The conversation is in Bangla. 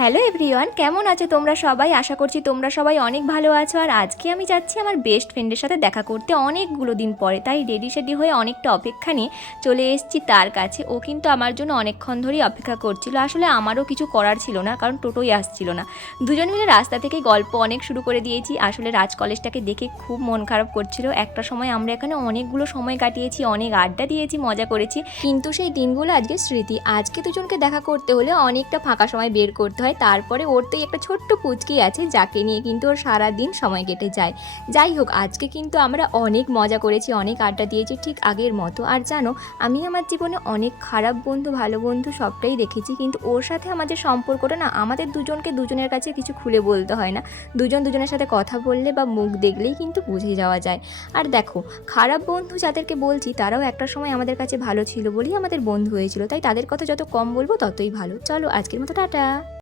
হ্যালো এভরিওয়ান, কেমন আছো তোমরা সবাই? আশা করছি তোমরা সবাই অনেক ভালো আছো। আর আজকে আমি যাচ্ছি আমার বেস্ট ফ্রেন্ডের সাথে দেখা করতে অনেকগুলো দিন পরে, তাই রেডি সেডি হয়ে অনেকটা অপেক্ষা নিয়ে চলে এসেছি তার কাছে। ও কিন্তু আমার জন্য অনেকক্ষণ ধরেই অপেক্ষা করছিল। আসলে আমারও কিছু করার ছিল না, কারণ টোটোই আসছিল না। দুজন মিলে রাস্তা থেকে গল্প অনেক শুরু করে দিয়েছি। আসলে রাজ কলেজটাকে দেখে খুব মন খারাপ করছিল। একটা সময় আমরা এখানে অনেকগুলো সময় কাটিয়েছি, অনেক আড্ডা দিয়েছি, মজা করেছি, কিন্তু সেই দিনগুলো আজকে স্মৃতি। আজকে দুজনকে দেখা করতে হলে অনেকটা ফাঁকা সময় বের করতে হয়। তারপরে ওর তো একটা ছোট্ট পুচকি আছে, যাকে নিয়ে কিন্তু ওর সারা দিন সময় কেটে যায়। যাই হোক, আজকে কিন্তু আমরা অনেক মজা করেছি, অনেক আড্ডা দিয়েছি ঠিক আগের মতো। আর জানো, আমি আমার জীবনে অনেক খারাপ বন্ধু, ভালো বন্ধু সবটাই দেখেছি, কিন্তু ওর সাথে আমাদের সম্পর্কটা না, আমাদের দুজনকে দুজনের কাছে কিছু খুলে বলতে হয় না। দুজন দুজনের সাথে কথা বললে বা মুখ দেখলেই কিন্তু বুঝে যাওয়া যায়। আর দেখো, খারাপ বন্ধু যাদেরকে বলছি তারাও একটা সময় আমাদের কাছে ভালো ছিল বলেই আমাদের বন্ধু হয়েছিল, তাই তাদের কথা যত কম বলবো ততই ভালো। চলো আজকের মতো টাটা।